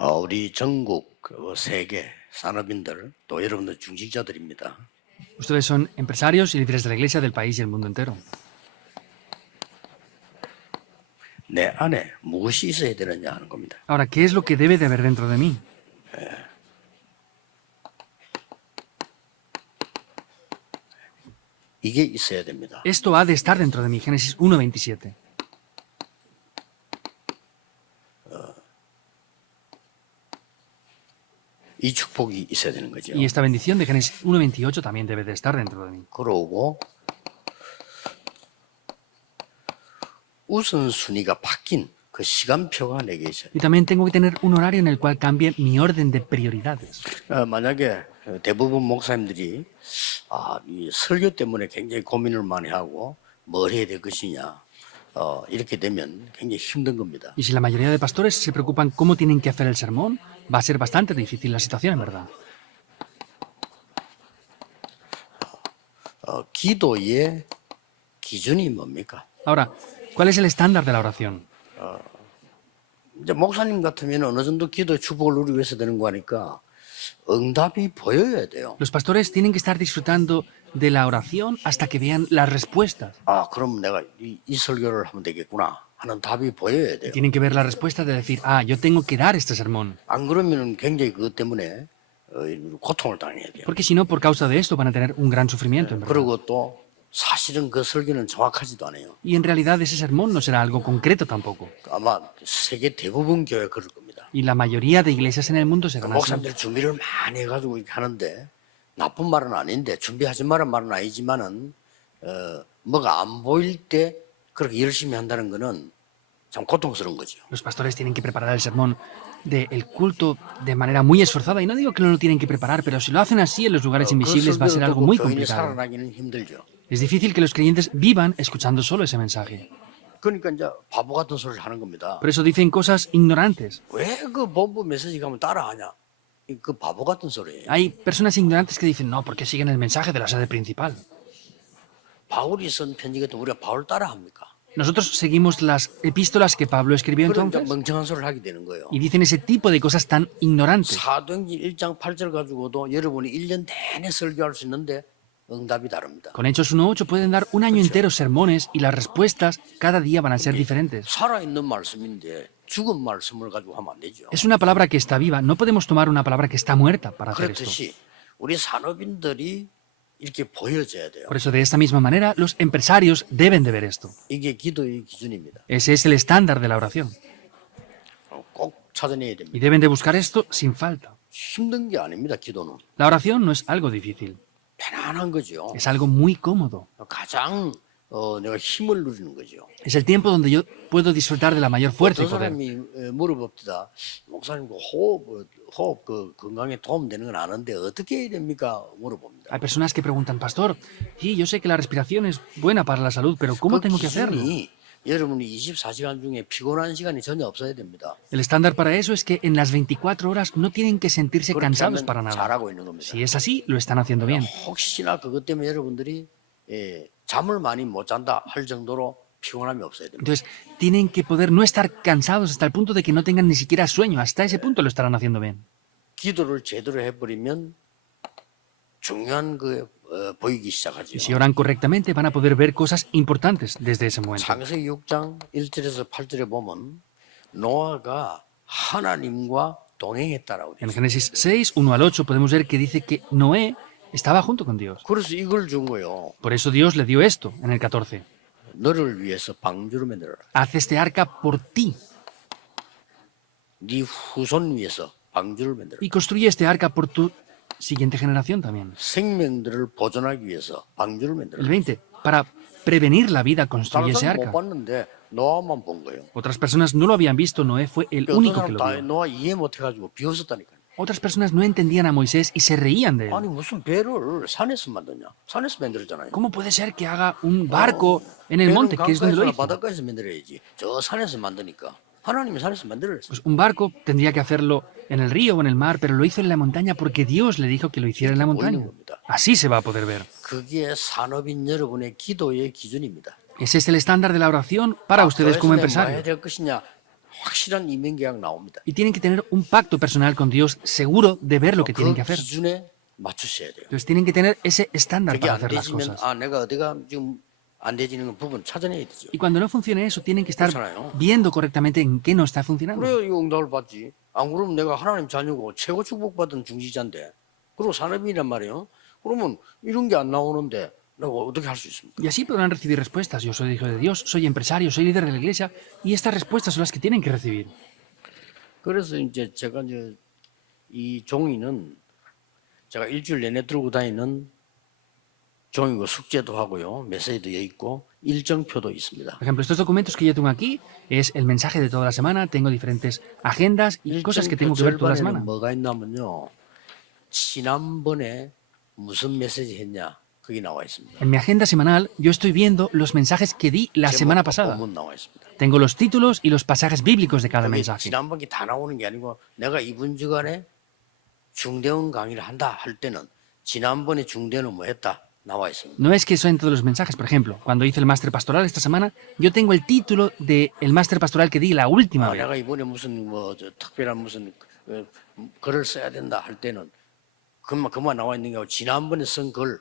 우리 전국 세계 산업인들 또 여러분들 중직자들입니다. Ustedes son empresarios y líderes de la Iglesia del país y el mundo entero. 내 안에 무엇이 있어야 되느냐 하는 겁니다. Ahora, ¿qué es lo que debe de haber dentro de mí? 이게 있어야 됩니다. Esto ha de estar dentro de mí. Génesis 1:27. 이 축복이 있어야 되는 거죠. Y esta bendición de Génesis 1:28 también debe de estar dentro de mí. 그러고 우선순위가 바뀐 그 시간표가 내게 있어요. Y también tengo que tener un horario en el cual cambie mi orden de prioridades. 만약에 대부분 목사님들이 이 설교 때문에 굉장히 고민을 많이 하고 뭘 해야 될 것이냐 이렇게 되면 굉장히 힘든 겁니다. Y si la mayoría de pastores se preocupan cómo tienen que hacer el sermón, va a ser bastante difícil la situación, en verdad. 기도의 기준이 뭡니까? Ahora, ¿cuál es el estándar de la oración? 이제 목사님 같으면 어느 정도 기도의 축복을 누리기 위해서 되는 거니까 응답이 보여야 돼요. Los pastores tienen que estar disfrutando de la oración hasta que vean las respuestas. 그럼 내가 이 설교를 하면 되겠구나 하는 답이 보여야 돼요. Tienen que ver la respuesta de decir, yo tengo que dar este sermón. 안 그러면 굉장히 그것 때문에 고통을 당해야 돼요. Porque si no, por causa de esto van a tener un gran sufrimiento, en verdad. 그리고 또 사실은 그 설교는 정확하지도 않아요. Y en realidad ese sermón no será algo concreto tampoco. 아마 세계 대부분 교회 그럴 겁니다. Y la mayoría de iglesias en el mundo serán así. 목사님들 준비를 많이 해가지고 이렇게 하는데 나쁜 말은 아닌데 준비하지 말란 말은 아니지만은 뭐가 안 보일 때 그렇게 열심히 한다는 거는 참 고통스러운 거죠. Los pastores tienen que preparar el sermón del culto de manera muy esforzada. Y no digo que no lo tienen que preparar, pero si lo hacen así en los lugares invisibles va a ser algo muy 교인이 complicado. 살아나기는 힘들죠. Es difícil que los creyentes vivan escuchando solo ese mensaje. 그러니까 이제 바보 같은 소리를 하는 겁니다. Por eso dicen cosas ignorantes. 왜 그 본부 메시지 가면 따라하냐? 그 바보 같은 소리예요. Hay personas ignorantes que dicen, no, porque siguen el mensaje de la sede principal. 바울이 쓴 편지 같은 우리가 바울 따라합니까? Nosotros seguimos las epístolas que Pablo escribió 그러니까 entonces 멍청한 소리를 하게 되는 거예요. y dicen ese tipo de cosas tan ignorantes. 사도행전 1장 8절 가지고도 여러분이 1년 내내 설교할 수 있는데 응답이 다릅니다. Con Hechos 1:8 pueden dar un año entero sermones y las respuestas cada día van a ser diferentes. 살아있는 말씀인데 죽은 말씀을 가지고 하면 안 되죠. Es una palabra que está viva. No podemos tomar una palabra que está muerta para hacer esto. 그렇듯이 우리 산업인들이 이렇게 보여져야 돼요. Por eso, de esta misma manera, los empresarios deben de ver esto. 이게 기도의 기준입니다. Ese es el estándar de la oración. 꼭 찾아내야 Y 됩니다. deben de buscar esto sin falta. 힘든 게 아닙니다. 기도는 La oración no es algo difícil. 편안한 거죠. Es algo muy cómodo. 가장 내가 힘을 누리는 거죠. Es el tiempo donde yo puedo disfrutar de la mayor fuerza y 어떤 poder. 사람이 물어봅니다. 목사님 그 호흡 그 건강에 도움되는 건 아는데 어떻게 해야 됩니까? 물어봅니다. Hay personas que preguntan, pastor, sí, yo sé que la respiración es buena para la salud, pero ¿cómo tengo que hacerlo? 기준이 여러분이 24시간 중에 피곤한 시간이 전혀 없어야 됩니다. El estándar para eso es que en las 24 horas no tienen que sentirse 그렇게 cansados 하면 para nada. 잘하고 있는 겁니다. Si es así, lo están haciendo bien. 혹시나 그것 때문에 여러분들이 잠을 많이 못 잔다 할 정도로 피곤함이 없어야 됩니다. Entonces, tienen que poder no estar cansados hasta el punto de que no tengan ni siquiera sueño. Hasta ese punto lo estarán haciendo bien. 기도를 제대로 해버리면 중요한 그 보이기 시작하죠. Y si oran correctamente, van a poder ver cosas importantes desde ese momento. 창세기 6장 1절에서 8절에 보면 노아가 하나님과 동행했다라고 En 돼요. Génesis 6:1-8 podemos ver que dice que Noé estaba junto con Dios. 그래서 이걸 준 거예요. Por eso Dios le dio esto en el 14. 너를 위해서 방주를 만들어라. Haz este arca por ti 네 후손 위해서 방주를 만들어라. y construye este arca por tu siguiente generación también. 생명들을 보존하기 위해서 방주를 El 만들어라. 20. Para prevenir la vida, 다른 construye ese 사람 못 arca. 봤는데 노아만 본 거예요. Otras personas no lo habían visto, Noé fue el 어떤 único que 사람 lo 다 vio. 노아 이해 못 해가지고 비웃었다니까요. Otras personas no entendían a Moisés y se reían de él. 아니 무슨 배를 산에서 만드냐? 산에서 만들었잖아요. ¿Cómo puede ser que haga un barco en el 배는 monte, que es donde lo 강가에서나 hizo? 바닷가에서 만들어야지. 저 산에서 만드니까 하나님이 산에서 만들었어요. Pues un barco tendría que hacerlo en el río o en el mar, pero lo hizo en la montaña porque Dios le dijo que lo hiciera en la montaña. Así se va a poder ver. 그게 산업인 여러분의 기도의 기준입니다. Ese es el estándar de la oración para ustedes como 교회에서 내가 뭐 해야 empresarios. 될 것이냐? 확실한 이면 계약 나옵니다. Y tienen que tener un pacto personal con Dios seguro de ver lo que tienen 그 que hacer. 기준에 맞추셔야 돼요. Entonces tienen que tener ese estándar 그게 para 안 hacer las 되시면 cosas. 내가 어디가 지금 안 되지는 부분 찾아내야 되죠. Y cuando no funcione eso, tienen que estar 그렇잖아요. viendo correctamente en qué no está funcionando. 그래야 이 응답을 받지. 안 그러면 내가 하나님 자녀고 최고 축복받은 중지자인데 그리고 사람이란 말이에요. 그러면 이런 게 안 나오는데 내가 어떻게 할 수 있습니까? Y así podrán recibir respuestas. Yo soy hijo de Dios, soy empresario, soy líder de la iglesia. Y estas respuestas son las que tienen que recibir. 그래서 이제 제가 이제 이 종이는 제가 일주일 내내 들고 다니는 종이고 숙제도 하고요. 메시지도 여 있고 일정표도 있습니다. Por ejemplo, estos documentos que yo tengo aquí es el mensaje de toda la semana. Tengo diferentes agendas y cosas que tengo que ver toda la semana. 절반에는 뭐가 있냐면요. 지난번에 무슨 메시지 했냐 그게 나와 있습니다. En mi agenda semanal yo estoy viendo los mensajes que di la semana pasada. 본문 나와 있습니다. Tengo los títulos y los pasajes bíblicos de cada 그게 mensaje. 지난번에 다 나오는 게 아니고 내가 이번 주간에 중대원 강의를 한다 할 때는 지난번에 중대는 뭐 했다 나와 있습니다. No es que eso en todos los mensajes. Por ejemplo, cuando hice el máster pastoral esta semana, yo tengo el título del máster pastoral que di la última vez. 내가 이번에 무슨 특별한 무슨 글을 써야 된다 할 때는 그만 나와 있는 게 아니고 지난번에 쓴 글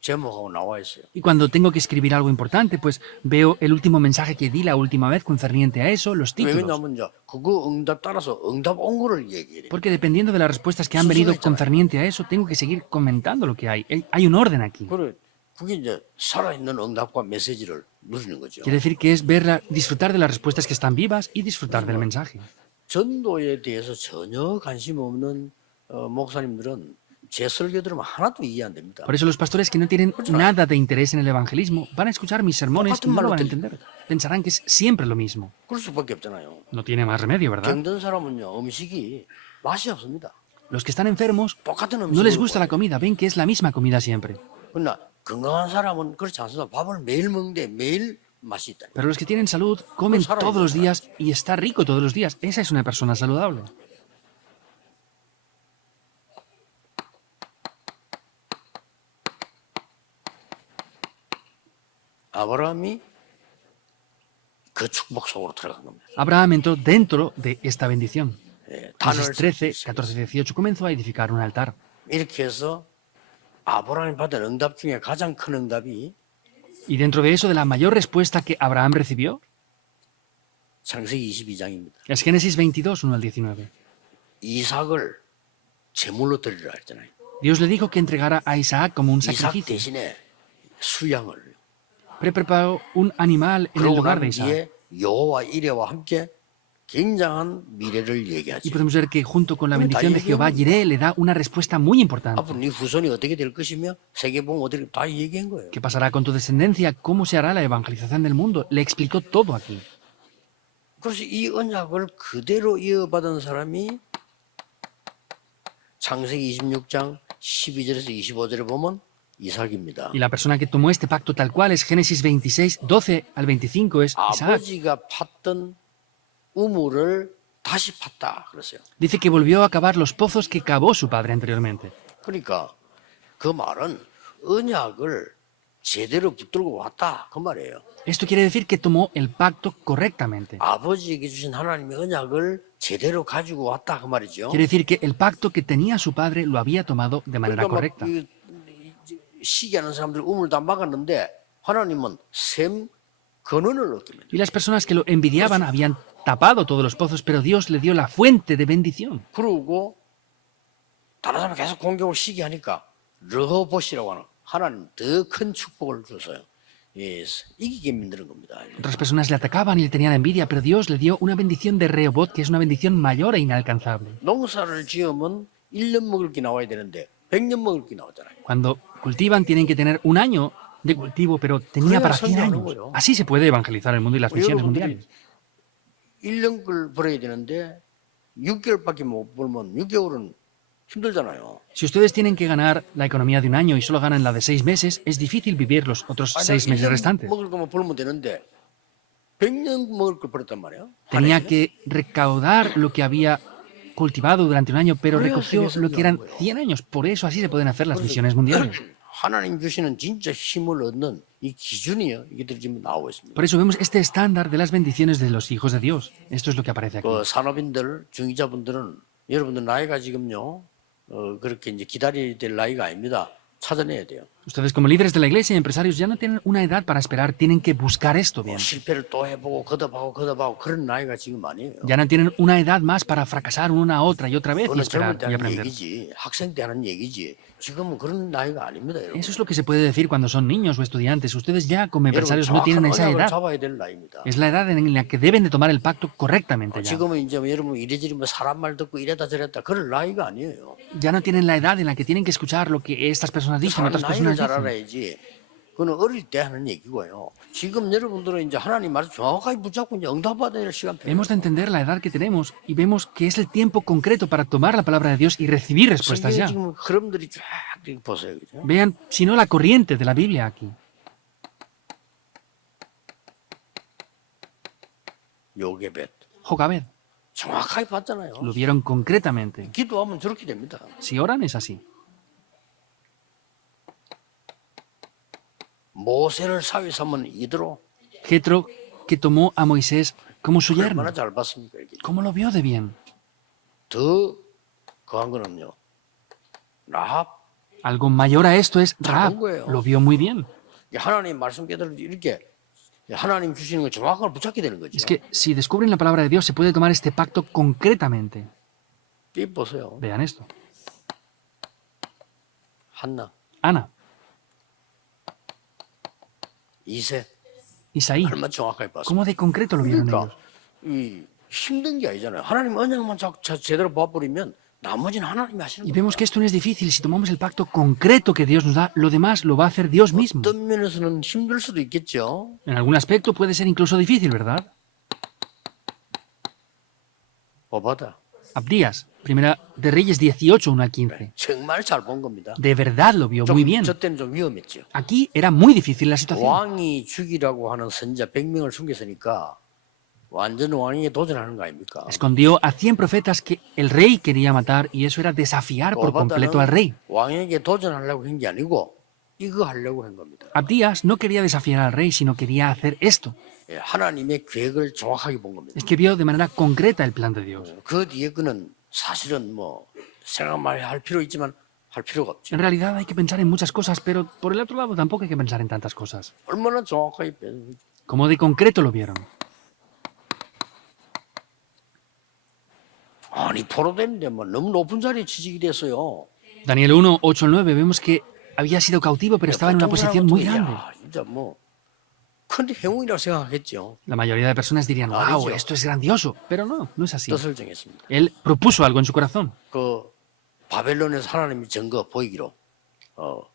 제목하고 나와 있어요. Y cuando tengo que escribir algo importante, pues veo el último mensaje que di la última vez concerniente a eso, los títulos. 왜냐하면 이제 그거 응답 따라서 응답 온 거를 얘기해. Porque dependiendo de las respuestas que han venido concerniente a eso, tengo que seguir comentando lo que hay. Hay un orden aquí. 그래 그게 이제 살아있는 응답과 메시지를 누리는 거죠. Quiere decir que es disfrutar de las respuestas que están vivas y disfrutar del mensaje. 전도에 대해서 전혀 관심 없는 목사님들은 제 설교 들으면 하나도 이해 안 됩니다. Por eso los pastores que no tienen nada de interés en el evangelismo van a escuchar mis sermones y no lo van a entender. Pensarán que es siempre lo mismo. 그럴 수밖에 없잖아요. No tiene más remedio, ¿verdad? 병든 사람은요 음식이 맛이 없습니다. Los que están enfermos 똑같은 no les 음식을 gusta la comida, ven que es la misma comida siempre. 그러나 건강한 사람은 그렇지 않습니다. 밥을 매일 먹는데 매일 맛이 있다. Pero los que tienen salud comen todos los días y está rico todos los días. Esa es una persona saludable. 아브라함이 그 축복 속으로 들어간 겁니다. Abraham entró dentro de esta bendición. 단을 Génesis 13, 14, 18 comenzó a edificar un altar. 이렇게 해서 아브라함이 받은 응답 중에 가장 큰 응답이 Y dentro de eso, de la mayor respuesta que Abraham recibió, 창세기 22장입니다. es Génesis 22, 1 al 19. 이삭을 제물로 드리라 했잖아요. Dios le dijo que entregara a Isaac como un 이삭 sacrificio. 대신에 수양을 Preparó un animal en el 그러고 lugar 난 de Isaac. 뒤에 여호와 이레와 함께 굉장한 미래를 Y 얘기하지. podemos ver que junto con la bendición de Jehová, Jireh le da una respuesta muy importante. 앞으로 네 후손이 어떻게 될 것이며 세계보험 어떻게 다 얘기한 거예요. ¿Qué pasará con tu descendencia? ¿Cómo se hará la evangelización del mundo? Le explicó todo aquí. 그래서 이 언약을 그대로 이어받은 사람이 창세기 26장 12절에서 25절에 보면 이삭입니다. Y la persona que tomó este pacto tal cual es Génesis 26, 12 al 25 es Isaac. 아버지가 팠던 우물을 다시 팠다 그랬어요. Dice que volvió a cavar los pozos que cavó su padre anteriormente. 그러니까 그 말은 언약을 제대로 붙들고 왔다 그 말이에요. Esto quiere decir que tomó el pacto correctamente. 아버지에게 주신 하나님의 언약을 제대로 가지고 왔다 그 말이죠. Quiere decir que el pacto que tenía su padre lo había tomado de manera 그러니까 correcta. 막 시기하는 사람들 우물 다 막았는데 하나님은 샘 근원을 얻게 만들어요. Y las personas que lo envidiaban habían tapado todos los pozos, pero Dios le dio la fuente de bendición. 그러고 다른 사람이 계속 공격을 시기하니까 르호봇이라고 하는 하나님 더 큰 축복을 줬어요. 예, 이기게 만드는 겁니다. Otras personas le atacaban y le tenían envidia, pero Dios le dio una bendición de Rehobot, que es una bendición mayor e inalcanzable. 농사를 지으면 1년 먹을 게 나와야 되는데 100년 먹을 게 나오잖아요. Cuando cultivan tienen que tener un año de cultivo, pero tenía para 100 años. Así se puede evangelizar el mundo y las misiones mundiales. 1년 걸 벌어야 되는데 6개월밖에 못 벌면 6개월은 힘들잖아요. Si ustedes tienen que ganar la economía de un año y solo ganan la de 6 meses, es difícil vivir los otros 6 meses 1년 restantes. 먹을 거만 벌면 되는데 100년 먹을 걸 벌었단 말이에요. Tenía que recaudar lo que había cultivado durante un año, pero recogió lo que eran 100 años. Por eso así se pueden hacer las misiones mundiales. 하나님 주시는 진짜 힘을 얻는 이 기준이요. 이게 지금 나오고 있습니다. Por eso vemos este estándar de las bendiciones de los hijos de Dios. Esto es lo que aparece aquí. 그 산업인들, 중위자분들은 여러분들 나이가 지금요, 그렇게 이제 기다려야 될 나이가 아닙니다. 찾아내야 돼요. Ustedes como líderes de la iglesia y empresarios ya no tienen una edad para esperar, tienen que buscar esto bien. 실패를 또 해보고 거듭하고 그런 나이가 지금 아니에요. Ya no tienen una edad más para fracasar una otra y otra vez y 그거는 esperar 젊을 때 y 하는 aprender. 얘기지, 학생 때 하는 얘기지. 지금은 그런 나이가 아닙니다, 여러분. Eso es lo que se puede decir cuando son niños o estudiantes. Ustedes ya como 여러분 empresarios no 정확한 tienen esa 언약을 edad. 잡아야 될 나이입니다. Es la edad en la que deben de tomar el pacto correctamente ya. 지금은 이제 여러분 이래저래 뭐 사람 말 듣고 이랬다 저랬다 그럴 나이가 아니에요. Ya no tienen la edad en la que tienen que escuchar lo que estas personas dicen, 사람 otras 나이를 personas 잘 dicen. 알아야지. 그건 어릴 때 하는 얘기고요. 지금 여러분들은 이제 하나님 말씀 정확하게 붙잡고 이제 응답받아야 될 시간표예요. Hemos de entender la edad que tenemos y vemos que es el tiempo concreto para tomar la palabra de Dios y recibir respuestas 성경에 ya. 지금 흐름들이 쫙 이렇게 보세요, 그죠? Vean, si no, la corriente de la Biblia aquí. 요게벳 Jocabed, 정확하게 봤잖아요. lo vieron concretamente. 기도하면 저렇게 됩니다. Si oran es así. 모세를 사위 삼은 이드로 Jetro, que tomó a Moisés como su yerno. 얼마나 잘 봤습니까? 이게. ¿Cómo lo vio de bien? 더 거한 거는요. 라합 Algo mayor a esto es 잘 Rahab. 본 거예요. Lo vio muy bien. 하나님 말씀 깨달을 때 이렇게 하나님 주시는 거 정확한 걸 붙잡게 되는 거죠. Es que si descubren la palabra de Dios se puede tomar este pacto concretamente. 이 보세요. Vean esto. 한나, Ana, 이세 Isaí. 얼마나 정확하게 봤어요. ¿Cómo de concreto lo vieron ellos? 그러니까 이 힘든 게 아니잖아요. 하나님 언약만 제대로 봐버리면 나머지는 하나님이 하시는 Y 거예요. vemos que esto no es difícil. Si tomamos el pacto concreto que Dios nos da, lo demás lo va a hacer Dios mismo. 어떤 면에서는 힘들 수도 있겠죠. En algún aspecto puede ser incluso difícil, ¿verdad? 오바다 Abdías, primera de Reyes 18, 1 al 15. 정말 잘 본 겁니다. De verdad lo vio muy bien. 저 때는 좀 위험했죠. Aquí era muy difícil la situación. 왕이 죽이라고 하는 선자 100명을 숨겼으니까 완전 왕에게 도전하는 거 아닙니까? Escondió a 100 profetas que el rey quería matar y eso era desafiar por completo al rey. 왕에게 도전하려고 한 게 아니고 이거 하려고 한 겁니다. Abdías no quería desafiar al rey, sino quería hacer esto. 예, 하나님의 계획을 정확하게 본 겁니다. Es que vio de manera concreta el plan de Dios. 그 뒤에 그는 사실은 뭐 생각만 할 필요 있지만 할 필요가 없죠. En realidad hay que pensar en muchas cosas, pero por el otro lado tampoco hay que pensar en tantas cosas. 얼마나 정확하게 뺀 Como de concreto lo vieron. 아니 포로되는데 뭐 너무 높은 자리에 취직이 됐어요. Daniel 1, 8 al 9, vemos que había sido cautivo, pero estaba en una posición muy grande. 야, 진짜 뭐 큰 행운이라고 생각하겠죠. La mayoría de personas dirían, wow, esto es grandioso. Pero no, no es así. 뜻을 정했습니다. Él propuso algo en su corazón. 그 바벨론에서 하나님이 증거 보이기로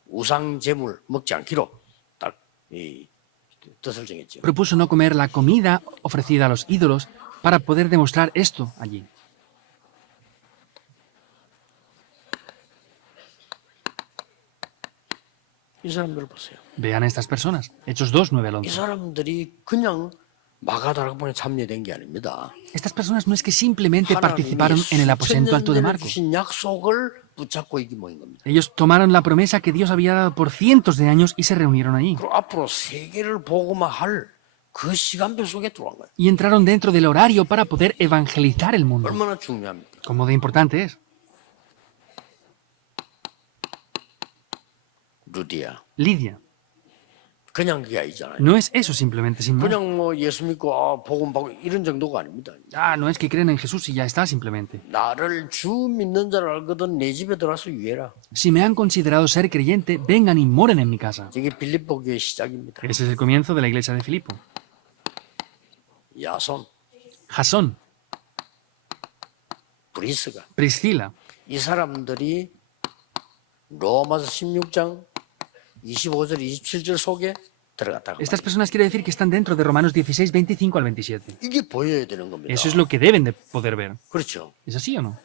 우상 제물 먹지 않기로 딱 이 뜻을 정했죠. Propuso no comer la comida ofrecida a los ídolos para poder demostrar esto allí. 이 사람들 보세요. Vean a estas personas. Hechos 2, 9 al 이 11. 사람들이 그냥 마가다락방에 참여된 게 아닙니다. Estas personas no es que simplemente 하나님이 participaron en el aposento alto de 수천 년전에 Marcos. 주신 약속을 붙잡고 이기 모인 겁니다. Ellos tomaron la promesa que Dios había dado por cientos de años y se reunieron allí. 그리고 앞으로 세계를 보고만 할 그 시간표 속에 들어간 거예요. Y entraron dentro del horario para poder evangelizar el mundo. 얼마나 중요합니까? ¿Cómo de importante es? 루디아. Lidia. 그냥 그게 아니잖아요. No es eso simplemente, sin más. 그냥 뭐 예수 믿고 복음 받고 이런 정도가 아닙니다. Ah, no es que creen en Jesús y ya está simplemente. 나를 주 믿는 자를 알거든 내 집에 들어와서 유해라. Si me han considerado ser creyente, vengan y moren en mi casa. 이게 빌립보 교회 시작입니다. Ese es el comienzo de la iglesia de Filipo. 야손, Jasón, 브리스가 Priscila. 이 사람들이 로마서 16장 25절 27절 속에 들어갔다고. Estas personas quiere decir que están dentro de Romanos 16, 25 al 27. 이게 보여야 되는 겁니다. Eso es lo que deben de poder ver. 그렇죠. ¿Es así o no?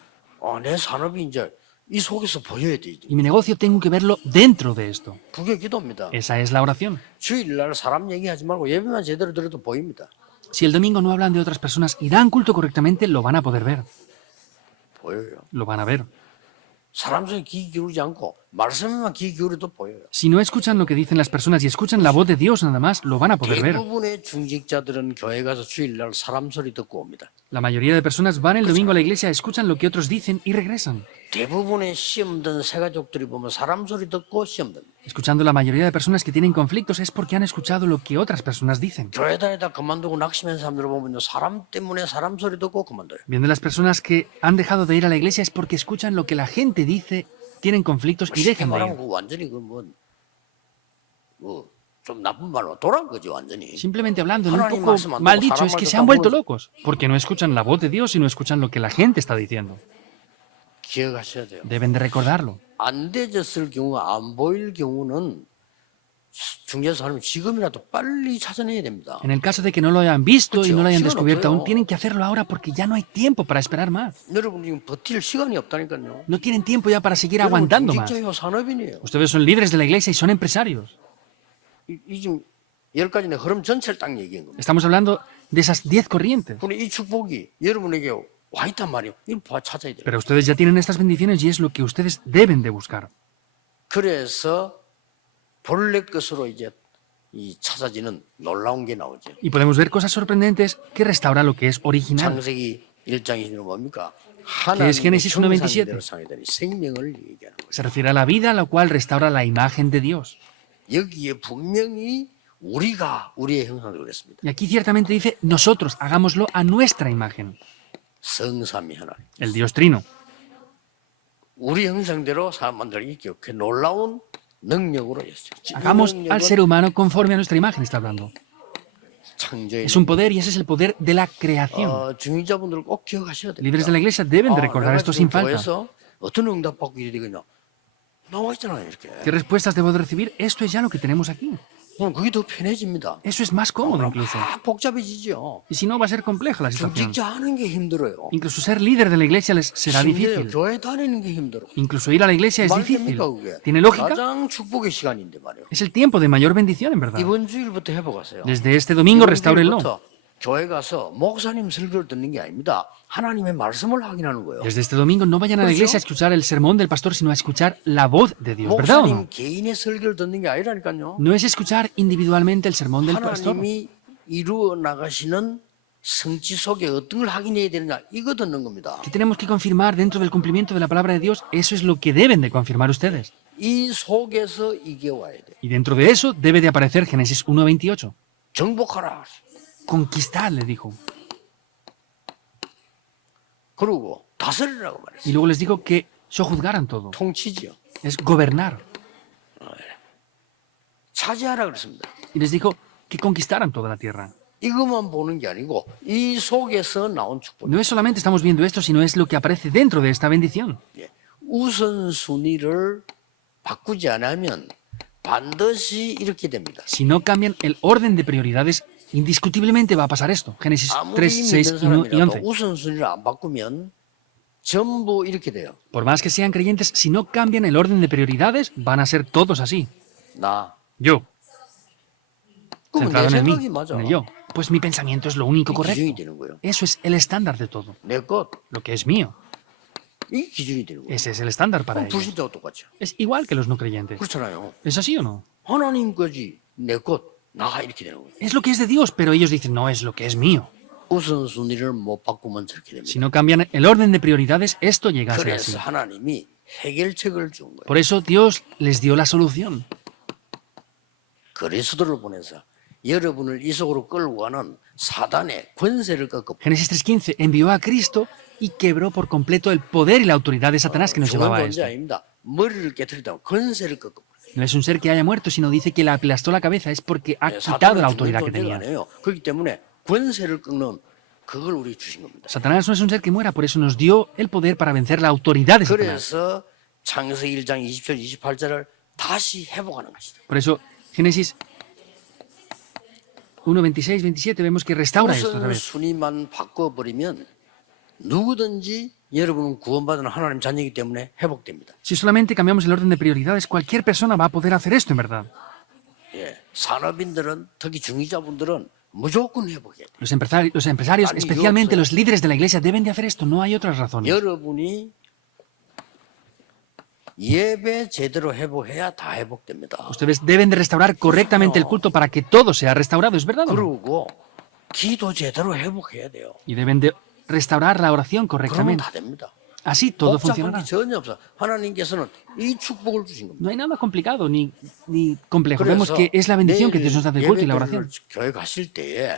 내 산업이 이제 이 속에서 보여야 되지. Y mi negocio tengo que verlo dentro de esto. 그게 기도입니다. Esa es la oración. 주일날 사람 얘기하지 말고 예배만 제대로 들어도 보입니다. Si el domingo no hablan de otras personas y dan culto correctamente, lo van a poder ver. 보여요. Lo van a ver. 사람 소리 귀 기울이지 않고 말씀에만 귀 기울여도 보여요. Si no escuchan lo que dicen las personas y escuchan la voz de Dios nada más, lo van a poder ver. 대부분의 중직자들은 교회 가서 주일날 사람 소리 듣고 옵니다. La mayoría de personas van el domingo a la iglesia, escuchan lo que otros dicen y regresan. 대부분의 시험 든 새가족들이 보면 사람 소리 듣고 시험 듭니다. Escuchando la mayoría de personas que tienen conflictos es porque han escuchado lo que otras personas dicen. 교회 다니다 그만두고 낙심한 사람들 보면 사람 때문에 사람 소리 듣고 그만둬요. Viendo las personas que han dejado de ir a la iglesia es porque escuchan lo que la gente dice, tienen conflictos y 쉽게 dejan de 말하면 ir. 그 완전히 좀 나쁜 말로 돌아간 거죠 완전히. Simplemente hablando, un 하나님 poco 말씀 안 mal 듣고 dicho, 사람 es que 말 se han 듣다 vuelto 보면 locos, porque no escuchan la voz de Dios y no escuchan lo que la gente está diciendo. 기억하셔야 돼요. Deben de recordarlo. 안 되졌을 경우, 안 보일 경우는 중재사 하면 지금이라도 빨리 찾아내야 됩니다. En el caso de que no lo hayan visto y no lo hayan Sigan descubierto 없어요. aún, tienen que hacerlo ahora porque ya no hay tiempo para esperar más. 여러분 지금 버틸 시간이 없다니까요. No tienen tiempo ya para seguir 여러분 aguantando más. 중직자예요, 산업인이에요. Ustedes son líderes de la iglesia y son empresarios. 이 지금 10가지의 흐름 전체를 딱 얘기한 겁니다. Estamos hablando de esas 10 corrientes. 그럼 이 축복이 여러분에게 와 있단 말이에요. 이걸 찾아야 돼요. Pero ustedes ya tienen estas bendiciones y es lo que ustedes deben de buscar. 그래서 본래 것으로 이제 이 찾아지는 놀라운 게 나오죠. Y podemos ver cosas sorprendentes que restaura lo que es original. 창세기 1장이 뭡니까? Que es 하나님의 Génesis 형상대로 1:27. 상해되니 생명을 얘기하는 거예요. Se refiere a la vida, la cual restaura la imagen de Dios. 여기에 분명히 우리가 우리의 형상대로 그랬습니다. Y aquí ciertamente dice, nosotros hagámoslo a nuestra imagen. 성삼위 하나님. El Dios Trino. 우리 형상대로 사람 만들기 그 놀라운 능력으로 했어요. 이 Hagamos al 능력은 ser humano conforme a nuestra imagen, está hablando. 창조의 Es un poder y ese es el poder de la creación. 중위자분들 꼭 기억하셔야 됩니다. Líderes de la iglesia deben de recordar 내가 esto 지금 sin falta. 교회에서 어떤 응답 받고 이래야 되겠냐? 나와 있잖아요 이렇게. ¿Qué respuestas debo de recibir? Esto es ya lo que tenemos aquí. 그럼 그게 더 편해집니다. Eso es más cómodo incluso. 막 복잡해지죠. Y si no, va a ser compleja la situación. 중직자 하는 게 힘들어요. Incluso ser líder de la iglesia les será 심지어 difícil. 교회 다니는 게 힘들어. Incluso ir a la iglesia es 말이 difícil. 됩니까 그게? ¿Tiene lógica? 가장 축복의 시간인데 말이에요. Es el tiempo de mayor bendición, en verdad. 이번 주일부터 해보가세요. Desde este domingo, restáurenlo. 교회 가서 목사님 설교를 듣는 게 아닙니다. 하나님의 말씀을 확인하는 거예요. Desde este domingo no vayan a la iglesia a escuchar el sermón del pastor, sino a escuchar la voz de Dios, ¿verdad o no? 목사님 개인의 설교를 듣는 게 아니라니까요. No es escuchar individualmente el sermón del pastor. 하나님이 이루어 나가시는 성취 속에 어떤 걸 확인해야 되느냐 이거 듣는 겁니다. ¿Qué tenemos que confirmar dentro del cumplimiento de la palabra de Dios? Eso es lo que deben de confirmar ustedes. 이 속에서 이게 와야 돼. Y dentro de eso debe de aparecer Génesis 1:28. 정복하라. Conquistar, le dijo. 그러고 다스리라고 말했어요. Y luego les dijo que sojuzgaran todo. 통치지요. Es gobernar. 차지하라 그랬습니다. Y les dijo que conquistaran toda la tierra. 이것만 보는 게 아니고 이 속에서 나온 축복. No es solamente estamos viendo esto, sino es lo que aparece dentro de esta bendición. 예. 우선순위를 바꾸지 않으면 반드시 이렇게 됩니다. Si no cambian el orden de prioridades, indiscutiblemente va a pasar esto. Génesis 아무리 3, 6 믿는 y 사람이라도 11. 우선순위를 안 바꾸면 전부 이렇게 돼요. Por más que sean creyentes, si no cambian el orden de prioridades, van a ser todos así. 나. Yo, 그럼 내 centrado en el 생각이 mí, 맞아. en el yo. Pues mi pensamiento es lo único 이 기준이 correcto. 되는 거예요. Eso es el estándar de todo. 내 것. Lo que es mío. 이 기준이 되는 거예요. Ese es el estándar para 그럼 ellos. 불신자도 똑같죠. Es igual que los no creyentes. 그렇잖아요. ¿Es así o no? 하나님 거지 내 것. 나 이렇게 되는 거예요. Es lo que es de Dios, pero ellos dicen, no, es lo que es mío. 우선순위를 못 바꾸면 저렇게 됩니다. Si no cambian el orden de prioridades, esto llega a ser así. 그래서 하나님이 해결책을 준 거예요. Por eso Dios les dio la solución. 그리스도를 보내서 여러분을 이 속으로 끌고 가는 사단의 권세를 꺾고 Génesis 3:15 envió a Cristo y quebró por completo el poder y la autoridad de Satanás que nos 죽은 llevaba a 존재 esto. 아닙니다. 머리를 깨뜨리다 권세를 꺾고 No es un ser que haya muerto, sino dice que le aplastó la cabeza, es porque ha 네, quitado la 사단은 죽은 autoridad que 존재가 tenía. 아니에요. 그렇기 때문에 권세를 꺾는 그걸 우리 주신 겁니다. Satanás no es un ser que muera, por eso nos dio el poder para vencer la autoridad de Satanás. 그래서 창세기 1장 20절 28절을 다시 회복하는 것이다. Por eso Génesis 1:26, 27 vemos que restaura esto otra vez. 우선순위만 바꿔버리면 누구든지 여러분은 구원받은 하나님 자녀이기 때문에 회복됩니다. Si solamente cambiamos el orden de prioridades, cualquier persona va a poder hacer esto en verdad. 예, 산업인들은 특히 중위자분들은 무조건 회복해야 돼요. Los empresarios, 아니, especialmente yo- los líderes de la iglesia, deben de hacer esto. No hay otras razones. 여러분이 예배 제대로 회복해야 다 회복됩니다. Ustedes deben de restaurar correctamente el culto para que todo sea restaurado, ¿es verdad o no? 그리고 기도 제대로 회복해야 돼요. Y deben de restaurar la oración 그러면 correctamente. 다 됩니다. Así todo 복잡한 funcionará. 게 전혀 없어. 하나님께서는 이 축복을 주신 겁니다. No hay nada complicado ni complejo. Vemos 그래서 que es la bendición que 내일 Dios nos da del culto y la 예배드리러 oración. 교회 가실 때에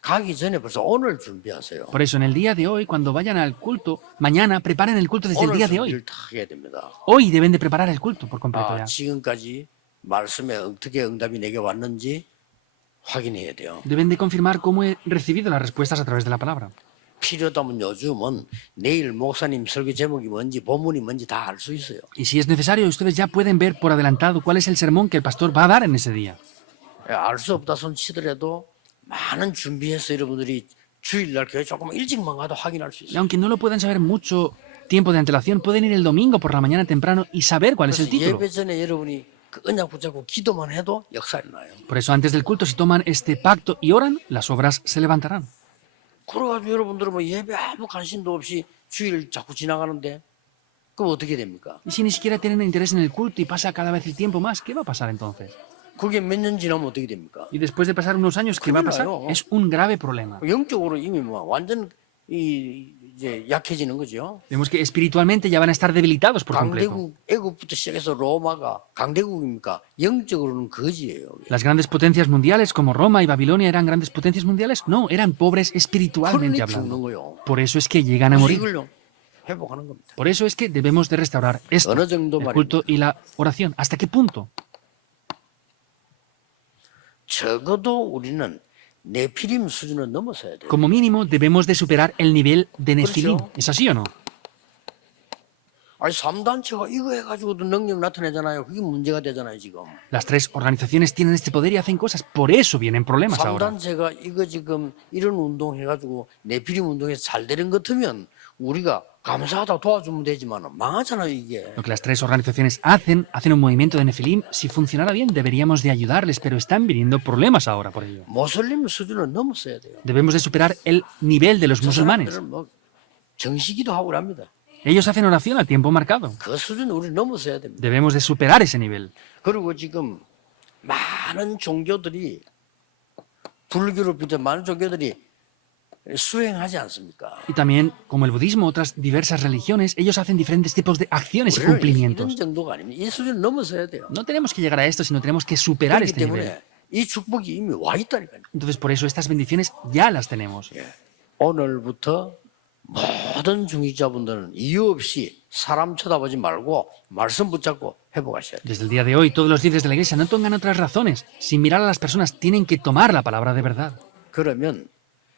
가기 전에 벌써 오늘 준비하세요. Por eso, en el día de hoy, cuando vayan al culto, mañana preparen el culto desde el 오늘 día de hoy. 준비를 다 해야 됩니다. Hoy deben de preparar el culto por completo ya. 지금까지 말씀에 어떻게 응답이 내게 왔는지 확인해야 돼요. Deben de confirmar cómo he recibido las respuestas a través de la palabra. 필요하다면 요즘은 내일 목사님 설교 제목이 뭔지 본문이 뭔지 다 알 수 있어요. Y si es necesario, ustedes ya pueden ver por adelantado cuál es el sermón que el pastor va a dar en ese día. 알 수 없다 손 치더라도 많은 준비해서 여러분들이 주일날 교회 조금 일찍만 가도 확인할 수 Y 있어요. aunque no lo puedan saber mucho tiempo de antelación, pueden ir el domingo por la mañana temprano y saber cuál es el 그래서 título. 예배 전에 여러분이 그 언약 붙잡고 기도만 해도 역사가 나요. Por eso, antes del culto, si toman este pacto y oran, las obras se levantarán. 그래가지고 여러분들은 뭐 예배 아무 관심도 없이 주일 자꾸 지나가는데 그럼 어떻게 됩니까? Y si ni siquiera tienen interés en el culto y pasa cada vez el tiempo más, ¿qué va a pasar entonces? 그게 몇 년 지나면 어떻게 됩니까? Y después de pasar unos años, ¿qué va a pasar? Claro. Es un grave problema. 영적으로 이미 뭐 완전 이제 약해지는 거죠. Vemos que espiritualmente ya van a estar debilitados por completo. 강대국 애국부터 시작해서 로마가 강대국입니까? 영적으로는 거지예요. Las grandes potencias mundiales como Roma y Babilonia eran grandes potencias mundiales. No, eran pobres espiritualmente 그러니 hablando. 죽는 거요. Por eso es que llegan a 그래서 morir. 이걸요 회복하는 겁니다. Por eso es que debemos de restaurar esto, 어느 정도 el culto y la oración. ¿Hasta qué punto? 적어도 우리는 네피림 수준을 넘어서야 돼요. Como mínimo, debemos de superar el nivel de Nefilim. 그렇죠. ¿Es así o no? 아니 3단체가 이거 해가지고도 능력 나타내잖아요. 그게 문제가 되잖아요 지금. Las tres organizaciones tienen este poder y hacen cosas. Por eso vienen problemas ahora. 3단체가 이거 지금 이런 운동 해가지고 네피림 운동에서 잘 되는 것 같으면 우리가 감사하다 도와주면 되지만 망하잖아요 이게. Lo que las tres organizaciones hacen un movimiento de Nefilim. Si funcionara bien, deberíamos de ayudarles, pero están viniendo problemas ahora por ello. 모슬림 수준을 넘었어야 돼요. Debemos de superar el nivel de los 저 musulmanes. 사람들은 뭐 정시기도 하고 합니다. Ellos hacen oración a tiempo marcado. 그 수준 우리 넘어서야 됩니다. Debemos de superar ese nivel. 그리고 지금 많은 종교들이 불교를 비롯해 많은 종교들이 수행하지 않습니까? Y también, como el budismo, otras diversas religiones, ellos hacen diferentes tipos de acciones y 우리는 cumplimientos. 이런 정도가 아닙니다. 이 수준 넘어서야 돼요. No tenemos que llegar a esto, sino tenemos que superar 그렇기 este nivel. 때문에 이 축복이 이미 와 있다니까요. Entonces, por eso estas bendiciones ya las tenemos. 예. 오늘부터 모든 중직자분들은 이유 없이 사람 쳐다보지 말고 말씀 붙잡고 회복하셔야 돼요. Desde el día de hoy, todos los líderes de la iglesia no tengan otras razones. Sin mirar a las personas, tienen que tomar la palabra de verdad. 그러면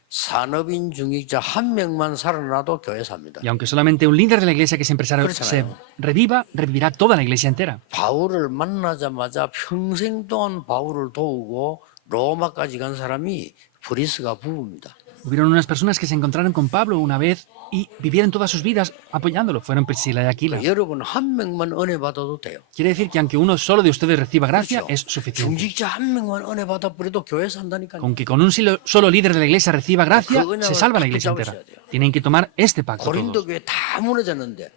산업인 중직자 한 명만 살아나도 교회 삽니다. Y aunque solamente un líder de la iglesia que es empresario se 그렇잖아요. reviva, revivirá toda la iglesia entera. 바울을 만나자마자 평생 동안 바울을 도우고 로마까지 간 사람이 브리스가 부부입니다. Hubieron unas personas que se encontraron con Pablo una vez y vivieron todas sus vidas apoyándolo. Fueron Priscila y Aquila. 여러분 한 명만 은혜 받아도 돼요. Quiere decir que aunque uno solo de ustedes reciba gracia, 그렇죠? es suficiente. 중직자 한 명만 은혜 받아 버려도 교회 산다니까요. Con que con un solo líder de la iglesia reciba gracia, 그거 se salva la 딱 iglesia 붙잡으셔야 entera. 돼요. Tienen que tomar este pacto 고린도 todos. 교회 다 무너졌는데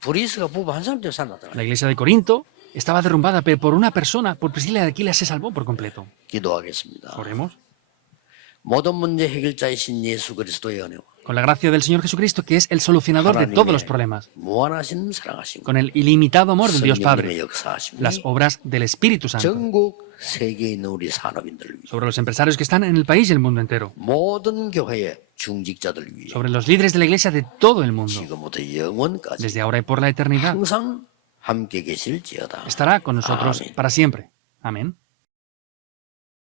브리스가 부부 한 사람 때문에 살았잖아요. La iglesia de Corinto estaba derrumbada, pero por una persona, por Priscila y Aquila, se salvó por completo. 기도하겠습니다. Oremos. 모든 문제 해결자이신 예수 그리스도의 은혜와 Con la gracia del Señor Jesucristo, que es el solucionador de todos los problemas. 무한하신 사랑하심 Con el ilimitado amor del Dios 성령님의 Padre. 역사하심 Las obras del Espíritu Santo. 전국 세계에 있는 우리 산업인들을 위해 Sobre los empresarios que están en el país y el mundo entero. 모든 교회의 중직자들을 위해 Sobre los líderes de la iglesia de todo el mundo. 지금부터 영원까지 Desde ahora y por la eternidad. 항상 함께 계실지어다. Estará con nosotros Amén. para siempre. Amén.